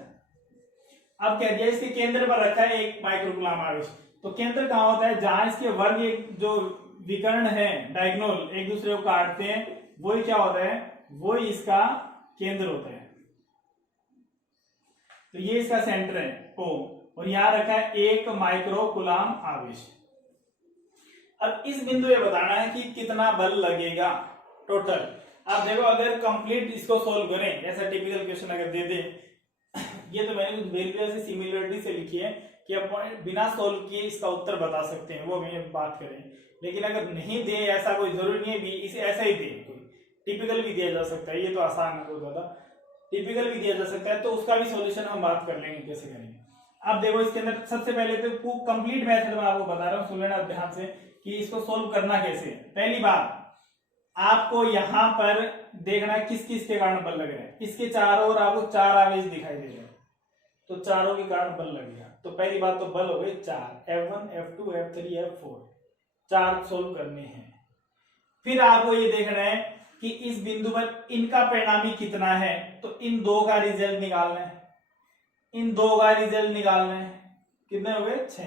अब कह दिया इसके केंद्र पर रखा है 1 माइक्रोकुलम आवेश। तो केंद्र कहां होता है, जहां इसके वर्ग एक जो विकर्ण है, डायगोनल एक दूसरे को काटते हैं, वही क्या होता है, वही इसका केंद्र होता है। तो ये इसका सेंटर है O, और यहां रखा है 1 माइक्रोकुलम आवेश। अब इस बिंदु ये बताना है कि कितना बल लगेगा टोटल। आप देखो, अगर कंप्लीट इसको सोल्व करें, ऐसा टिपिकल क्वेश्चन अगर दे दे, ये तो मैंने वेरिएबल से सिमिलरिटी से लिखी है कि अपन बिना सोल्व किए इसका उत्तर बता सकते हैं, वो मैं बात करें। लेकिन अगर नहीं दे, ऐसा कोई जरूरी नहीं है भी इसे ऐसा ही दे, कोई टिपिकल भी दिया जा सकता है, ये तो आसान है, बहुत ज्यादा टिपिकल भी दिया जा सकता है, तो उसका भी सॉल्यूशन हम बात कर लेंगे कैसे करेंगे। अब देखो, इसके अंदर सबसे पहले तो कंप्लीट मेथड में आपको बता रहा हूँ, सुन लेना ध्यान से कि इसको सोल्व करना कैसे। पहली बात, आपको यहां पर देखना है किस किस के कारण बल लग रहे हैं। इसके चारों ओर आपको 4 आवेश दिखाई दे रहे हैं, तो चारों के कारण बल लगेगा। तो पहली बात तो बल हो गए 4, F1 F2 F3 F4, 4 solve करने हैं। फिर आपको ये देखना है कि इस बिंदु पर इनका परिणामी कितना है, तो इन 2 का रिजल्ट निकालना है, इन 2 का रिजल्ट निकालना है, कितने हो गए 6।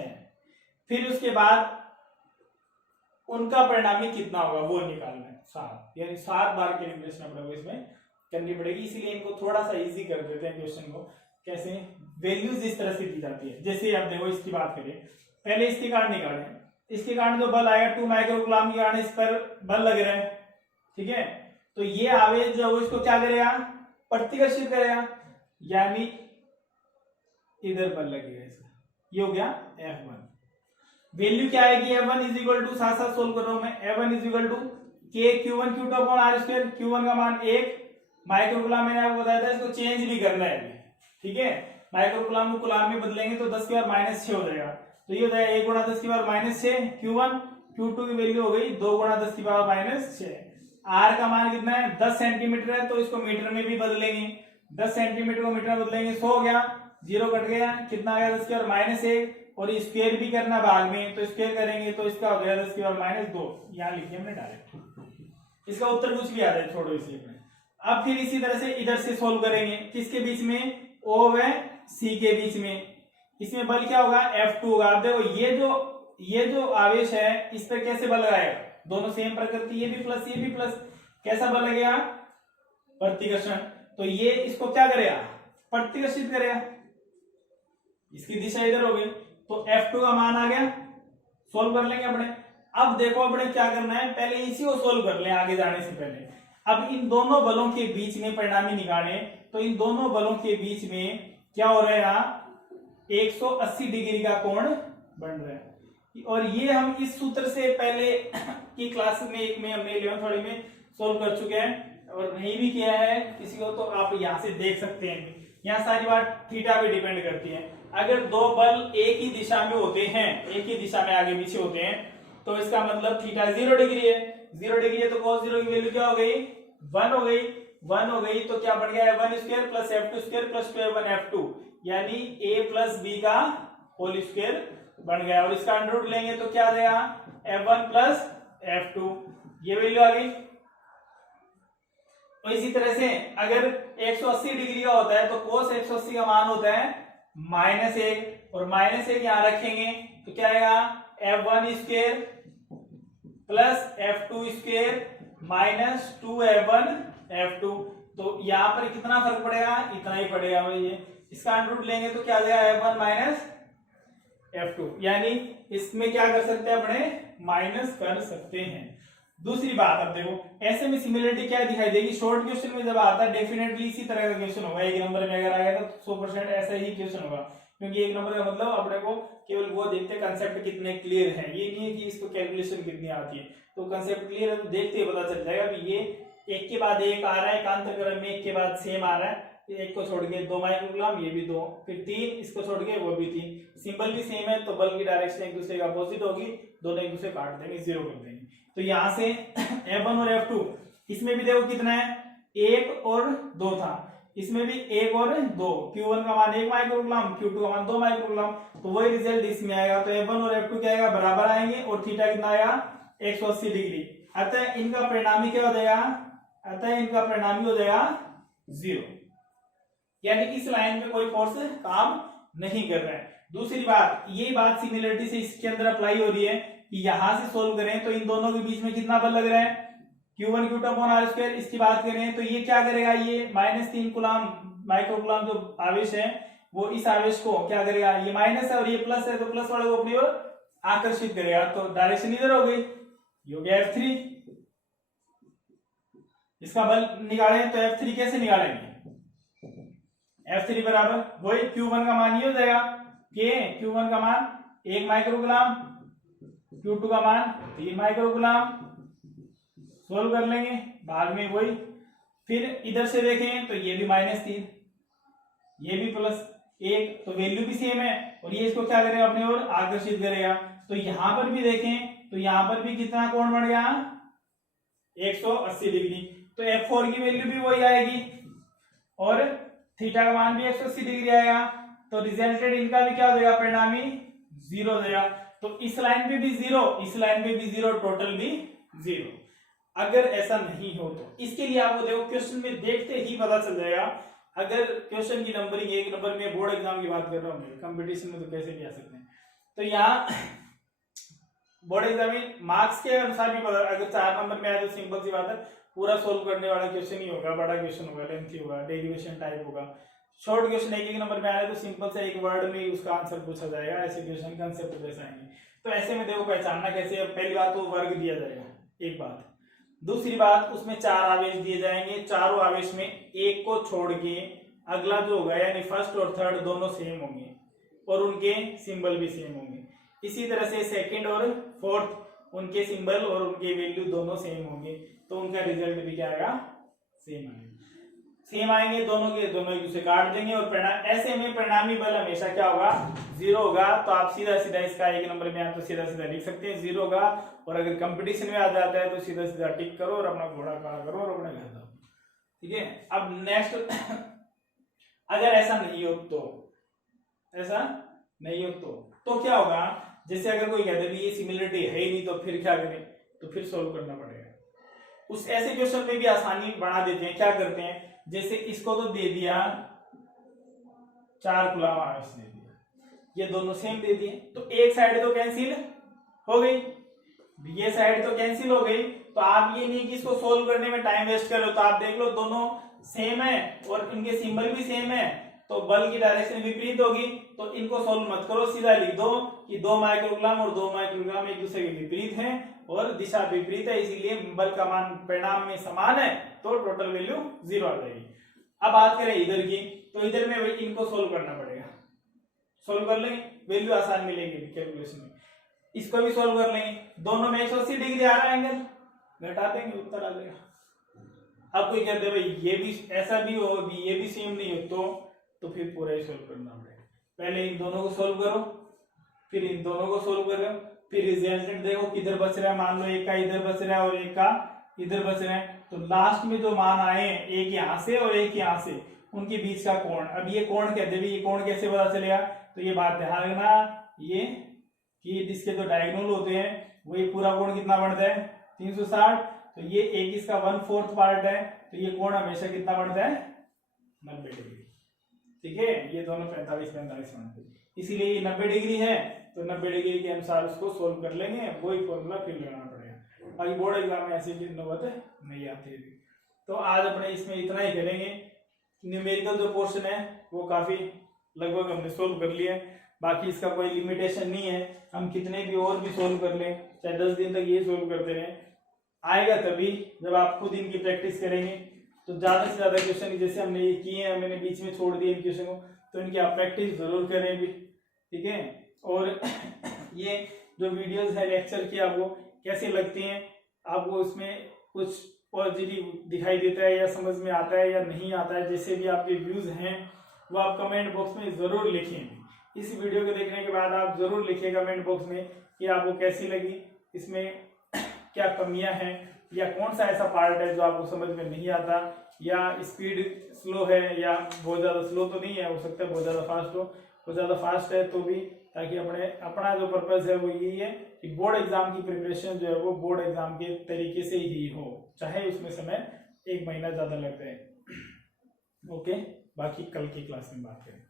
फिर उसके बाद उनका परिणामी कितना होगा वो निकालना है 7, यानी 7 बार कैलकुलेशन अपने को इसमें करनी पड़ेगी। इसीलिए इनको थोड़ा सा इजी कर देते हैं क्वेश्चन को। कैसे? वैल्यूज इस तरह से दी जाती है। जैसे आप देखो इसकी बात करें, पहले इसके कारण निकालें, इसके कारण जो बल आएगा 2 माइक्रोकूलम के कारण इस पर बल लग रहा है, ठीक है। तो ये आवेश जो है इसको क्या करेगा? प्रतिकर्षित करेगा, यानी इधर बल लगेगा इसका। ये हो गया F1। वैल्यू क्या आएगी? F1 इज इक्वल टू, साथ साथ सोल्व कर रहा हूं मैं, F1 is equal to K Q1 Q2 upon R square. Q1 का मान 1 माइक्रोकूलम, मैंने आपको बताया था इसको चेंज भी करना है, ठीक है। माइक्रोकूलम को कूलम में बदलेंगे तो 10 की पावर -6 हो जाएगा। तो ये हो जाएगा 1 गुणा 10 की पावर -6 Q1। Q2 की वैल्यू हो गई 2 गुणा 10 की पावर -6। R का मान कितना है? 10 सेंटीमीटर है, तो इसको मीटर में भी बदलेंगे। 10 सेंटीमीटर को मीटर में बदलेंगे, 100 हो गया, 0 कट गया, कितना आ गया? 10 की पावर -1। और स्क्वायर भी करना भाग में, तो स्क्वायर करेंगे तो इसका हो गया 10 की पावर -2। यहाँ लिखिए हमने डायरेक्ट, इसका उत्तर कुछ भी आ जाए, छोड़ो इसे। अब फिर इसी तरह से इधर से सोल्व करेंगे, किसके बीच में? O व C के बीच में। इसमें बल क्या होगा? F2 होगा। आप देखो ये जो आवेश है इस पर कैसे बल लगाएगा? दोनों सेम प्रकृति, ये भी प्लस ये भी प्लस, कैसा बल लगेगा? प्रतिकर्षण। तो ये इसको क्या करेगा? प्रतिकर्षित करेगा। इसकी दिशा इधर हो गई, तो F2 का मान आ गया। सोल्व कर लेंगे अपने। अब देखो अपने क्या करना है, पहले इसी को सोल्व कर लें आगे जाने से पहले। अब इन दोनों बलों के बीच में परिणामी निकालें, तो इन दोनों बलों के बीच में क्या हो रहा है? यहाँ 180 डिग्री का कोण बन रहा है। और ये हम इस सूत्र से पहले की क्लास में एक में हमने 11th में सोल्व कर चुके हैं, और नहीं भी किया है किसी को तो आप यहाँ से देख सकते हैं। यहाँ सारी बात थीटा पे डिपेंड करती है। अगर दो बल एक ही दिशा में होते हैं, एक ही दिशा में आगे पीछे होते हैं, तो इसका मतलब थीटा 0 डिग्री है। 0 डिग्री है तो cos 0 की वैल्यू क्या हो गई? 1 हो गई। 1 हो गई तो क्या बढ़ गया? 1 square plus F2 square plus 2F1 F2, यानी A प्लस B का होल स्क्वायर बन गया। और इसका अंडर रूट लेंगे तो क्या आ जाएगा? F1 प्लस F2, ये वैल्यू आ गई। और इसी तरह से अगर 180 डिग्री का होता है तो cos 180 का मान होता है -1, और -1 यहां रखेंगे तो क्या आएगा? F1 square plus F2 square minus 2F1 F2। तो यहां पर कितना फर्क पड़ेगा? इतना ही पड़ेगा भाई। ये इसका अंडर रूट लेंगे तो क्या आ जाएगा? F1 माइनस F2, यानी इसमें क्या कर सकते हैं? अपने माइनस कर सकते हैं। दूसरी बात, अब देखो ऐसे में सिमिलरिटी क्या दिखाई देगी? शॉर्ट क्वेश्चन में जब आता है डेफिनेटली इसी तरह का क्वेश्चन होगा। 1 नंबर में अगर आएगा तो 100% ऐसा ही क्वेश्चन होगा, क्योंकि 1 नंबर का मतलब अपने को केवल वो देखते हैं कंसेप्ट कितने क्लियर है, ये नहीं है कि इसको कैलकुलेशन कितनी आती है। तो कंसेप्ट क्लियर है तो देखते ही पता चल जाएगा कि ये एक के बाद एक आ रहा है, एकांतरक्रम में एक के बाद सेम आ रहा है। एक को छोड़ के 2 माइक्रोकूलम, ये भी 2, फिर 3, इसको छोड़ के वो भी 3। सिंबल भी सेम है तो बल की डायरेक्शन एक दूसरे के अपोजिट होगी, दोनों एक दूसरे काट देंगे, 0 कर देंगे। तो यहां से F1 और F2, इसमें भी देखो कितना है? 1 और 2 था, इसमें भी 1 और 2। Q1 का मान 1 माइक्रोकूलम, Q2 का मान 2 माइक्रोकूलम, तो वही रिजल्ट इसमें आएगा। तो F1 और F2 क्या आएगा? बराबर आएंगे, और थीटा कितना आएगा? 180 डिग्री। अतः इनका परिणामी क्या हो जाएगा? अतः इनका परिणामी हो जाएगा 0, यानी इस लाइन में कोई फोर्स काम नहीं कर रहा है। दूसरी बात, ये बात सिमिलरिटी से इसके अंदर अप्लाई हो रही है कि यहां से सोल्व करें तो इन दोनों के बीच में कितना बल लग रहा है? Q1 Q2 upon R square. इसकी बात करें तो ये क्या करेगा? ये -3 कूलम माइक्रोकूलम जो आवेश है वो इस आवेश को क्या करेगा? ये माइनस है और ये प्लस है, तो प्लस वाले को अपनी ओर आकर्षित करेगा। तो डायरेक्शन इधर हो गई, ये हो गया F3। इसका बल निकालें तो F3 कैसे निकालेंगे? F3 बराबर वही Q1 का मान ये हो जाएगा कि Q1 का मान 1 माइक्रोकूलम, Q2 का मान 3 माइक्रोकूलम। सोल्व कर लेंगे, भाग में वही। फिर इधर से देखें तो ये भी -3, ये भी +1, तो वैल्यू भी सेम है, और ये इसको क्या करेगा? अपनी ओर आकर्षित करेगा। तो यहां पर भी देखें तो यहां पर भी कितना कोण बढ़ गया? 180 डिग्री। तो F4 की वैल्यू भी वही आएगी, और थीटा का मान भी 180 डिग्री आएगा। तो रिजल्टेड इनका भी क्या हो जाएगा? परिणामी 0 हो जाएगा। तो इस लाइन पे भी 0, इस लाइन पे भी 0, टोटल भी 0। अगर ऐसा नहीं हो तो इसके लिए आपको देखो क्वेश्चन में देखते ही पता चल जाएगा। अगर क्वेश्चन की नंबरिंग 1 नंबर में, बोर्ड एग्जाम की बात कर रहा हूँ, कंपटीशन में तो कैसे भी आ सकते हैं। तो यहाँ बोर्ड एग्जाम में मार्क्स के अनुसार भी अगर 4 नंबर में आए तो सिंपल सी बात है, पूरा सोल्व करने वाला क्वेश्चन ही होगा, बड़ा क्वेश्चन होगा, लेंथी होगा, डेरिवेशन टाइप होगा। शॉर्ट क्वेश्चन 1-1 नंबर में आए तो सिंपल से एक वर्ड में ही उसका आंसर पूछा जाएगा, ऐसे क्वेश्चन कंसेप्ट जैसे आएंगे। तो ऐसे में देखो पहचानना कैसे, पहली बात तो वर्ग दिया जाएगा, एक बात। दूसरी बात, उसमें 4 आवेश दिए जाएंगे, चारों आवेश में एक को छोड़ के अगला जो होगा यानी फर्स्ट और थर्ड दोनों सेम होंगे और उनके सिंबल भी सेम होंगे। इसी तरह से सेकंड और फोर्थ, उनके सिंबल और उनके वैल्यू दोनों सेम होंगे, तो उनका रिजल्ट भी क्या आएगा, सेम आएगा। सेम आएंगे दोनों के, दोनों एक दूसरे काट देंगे और परिणाम, ऐसे में परिणामी बल हमेशा क्या होगा, 0 होगा। तो आप सीधा सीधा इसका 1 नंबर में आप तो सीधा सीधा लिख सकते हैं 0 होगा, और अगर कंपटीशन में आ जाता है तो सीधा सीधा टिक करो और अपना घोड़ा खड़ा करो और अपने घर जाओ, ठीक है। अब नेक्स्ट अगर ऐसा नहीं हो तो, ऐसा नहीं हो तो क्या होगा, जैसे अगर कोई कहते हैं ये सिमिलरिटी है ही नहीं तो फिर क्या करें, तो फिर सोल्व करना पड़ेगा। उस ऐसे क्वेश्चन में भी आसानी बढ़ा देते हैं, क्या करते हैं, जैसे इसको तो दे दिया 4 खुला आवेश दे दिया, ये दोनों सेम दे दिए, तो एक साइड तो कैंसिल हो गई, ये साइड तो कैंसिल हो गई। तो आप ये नहीं कि इसको सोल्व करने में टाइम वेस्ट कर लो, तो आप देख लो दोनों सेम है और इनके सिंबल भी सेम है, तो बल की डायरेक्शन विपरीत होगी, तो इनको सोल्व मत करो, सीधा लिख दो कि 2 माइक्रोग्राम और 2 माइक्रोग्राम एक दूसरे के विपरीत हैं और दिशा विपरीत है, इसीलिए बल का मान परिणाम में समान है, तो टोटल वैल्यू 0 आ जाएगी। अब बात करें इधर की, तो इधर में इनको सोल्व करना पड़ेगा, सोल्व कर लेंगे, वैल्यू आसान मिलेगी कैलकुलेशन में। इसको भी सोल्व कर लेंगे, दोनों में 180 डिग्री आ रहा है एंगल, घटा देंगे, उत्तर आ जाएगा। अब कोई कहते हैं भाई ये भी ऐसा भी हो, ये भी सेम नहीं हो, तो फिर पूरा ही सोल्व करना पड़ेगा। पहले इन दोनों को सोल्व करो, फिर इन दोनों को सोल्व करो, फिर रिजल्टेंट देखो किधर बच रहा है, मान लो एक का इधर बच रहा है और एक का इधर बच रहा है, तो लास्ट में जो मान आए एक यहाँ से और एक यहाँ से, उनके बीच का कोण, अब ये कोण कहते हैं, ये कोण कैसे पता चलेगा, तो ये बात ध्यान रखना, ये कि जिसके तो डायगोनल होते हैं वो ये पूरा कोण कितना बढ़ता है 360, तो ये एक इसका 1/4 पार्ट है, तो ये कोण हमेशा कितना बढ़ता है 90 डिग्री, ठीक है। ये दोनों 45-45 बनते हैं, इसीलिए ये 90 डिग्री है, तो 90 डिग्री के अनुसार उसको सोल्व कर लेंगे, वही फॉर्मूला फिर लगाना पड़ेगा। बाकी बोर्ड एग्जाम में ऐसी नौबत नहीं आती है। तो आज अपने इसमें इतना ही करेंगे। न्यूमेरिकल जो पोर्शन है वो काफी लगभग हमने सोल्व कर लिया है, बाकी इसका कोई लिमिटेशन नहीं है, हम कितने भी और भी सोल्व कर लें, चाहे 10 दिन तक ये सोल्व करते रहें, आएगा तभी जब आप खुद इनकी प्रैक्टिस करेंगे। तो ज्यादा से ज्यादा क्वेश्चन जैसे हमने ये किए हैं, मैंने बीच में छोड़ दिए इन क्वेश्चन को, तो इनकी आप प्रैक्टिस जरूर करें भी, ठीक है। और ये जो वीडियोस है लेक्चर की आपको कैसे लगते हैं, आपको उसमें कुछ पॉजिटिव दिखाई देता है या समझ में आता है या नहीं आता है, जैसे भी आपके व्यूज हैं वो आप कमेंट बॉक्स में जरूर लिखें। इस वीडियो को देखने के बाद आप जरूर लिखिए कमेंट बॉक्स में कि आपको कैसी लगी, इसमें क्या कमियां हैं या कौन सा ऐसा पार्ट है जो आपको समझ में नहीं आता, या स्पीड स्लो है या बहुत ज्यादा स्लो तो नहीं है, हो सकता है बहुत ज्यादा फास्ट हो, बहुत ज्यादा फास्ट है तो भी, ताकि अपना जो पर्पस है वो यही है कि बोर्ड एग्जाम की प्रिपरेशन जो है वो बोर्ड एग्जाम के तरीके से ही हो, चाहे उसमें समय 1 महीना ज्यादा लग जाए। ओके, बाकी कल की क्लास में बात करें।